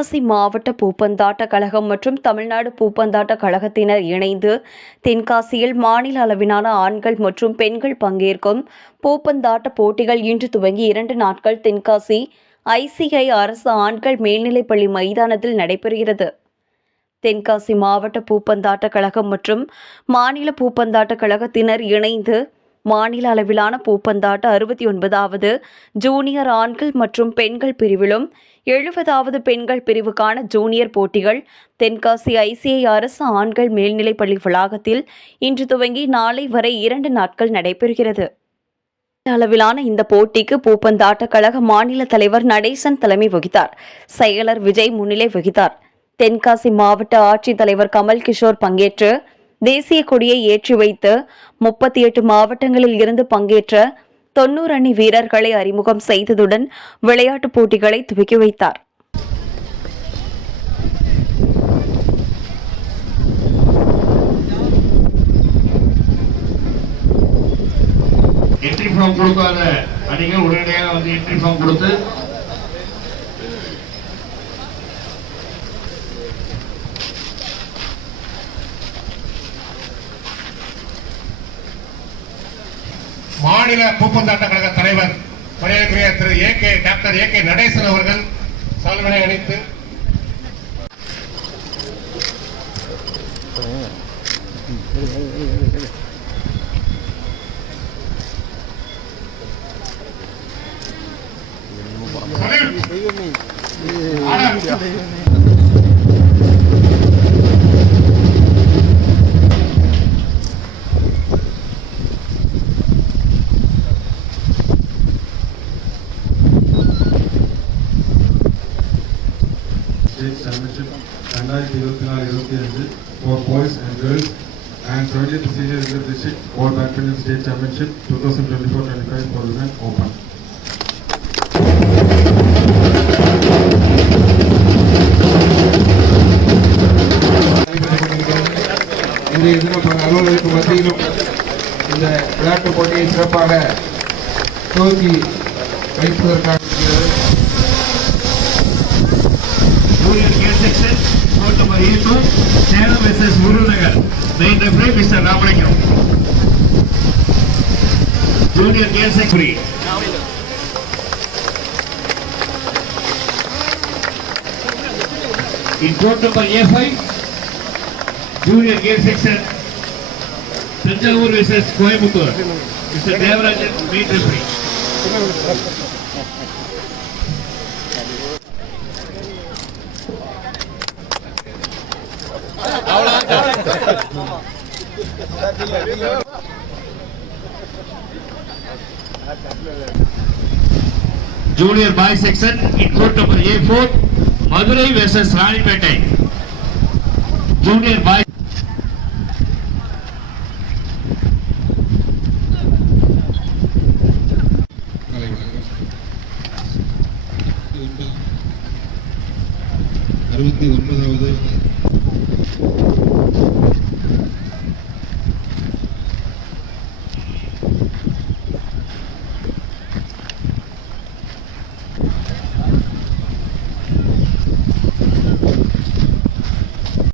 தென்காசி மாவட்ட பூப்பந்தாட்ட கழகம் மற்றும் தமிழ்நாடு பூப்பந்தாட்ட கழகத்தினர் இணைந்து தென்காசியில் மாநில அளவிலான ஆண்கள் மற்றும் பெண்கள் பங்கேற்கும் பூப்பந்தாட்ட போட்டிகள் இன்று துவங்கி இரண்டு நாட்கள் தென்காசி ஐசிஐ அரசு ஆண்கள் மேல்நிலைப்பள்ளி மைதானத்தில் நடைபெறுகிறது. தென்காசி மாவட்ட பூப்பந்தாட்ட கழகம் மற்றும் மாநில பூப்பந்தாட்ட கழகத்தினர் இணைந்து மாநில அளவிலான பூப்பந்தாட்ட அறுபத்தி ஒன்பதாவது ஜூனியர் ஆண்கள் மற்றும் பெண்கள் பிரிவிலும் எழுபதாவது பெண்கள் பிரிவுக்கான ஜூனியர் போட்டிகள் தென்காசி ஐசிஐ அரசு ஆண்கள் மேல்நிலைப்பள்ளி வளாகத்தில் இன்று துவங்கி நாளை வரை இரண்டு நாட்கள் நடைபெறுகிறது. அளவிலான இந்த போட்டிக்கு பூப்பந்தாட்ட கழக மாநில தலைவர் நடேசன் தலைமை வகித்தார். செயலர் விஜய் முன்னிலை வகித்தார். தென்காசி மாவட்ட ஆட்சித்தலைவர் கமல் கிஷோர் பங்கேற்று தேசிய கொடியை ஏற்றி வைத்து முப்பத்தி எட்டு மாவட்டங்களில் இருந்து பங்கேற்ற தொன்னூறு அணி வீரர்களை அறிமுகம் செய்ததுடன் விளையாட்டுப் போட்டிகளை துவக்கி வைத்தார். என்ட்ரி ஃபார்ம் கொடுக்காத அணிகள் உடனடியாக வந்து என்ட்ரி ஃபார்ம் கொடுத்து மாநில பூப்பந்தாட்ட கழக தலைவர் மரியாதைக்குரிய Thiru A K doctor A K Natesan அவர்கள் சால்வனை அணித்து ஸ்டேட் சாம்பியன்ஷிப் ரெண்டாயிரத்தி இருபத்தி நாலு இருபத்தி அஞ்சு for boys and girls and seventy senior reserve district for badminton state championship two thousand twenty four twenty five for women open இன்றைய தினம் பல அலுவலருக்கு மத்தியிலும் இந்த விளையாட்டுப் போட்டியை சிறப்பாக துவக்கி வைப்பதற்காக இருக்கிறது. Junior K गौतम अहितो सेना Mrs Murunagar main referee mister Ramalingam junior game secretary in court number five junior game section Thanjavur Mrs Coimbatore mister Devarajan main referee junior boys section input number A four Madurai versus Ranipet junior boys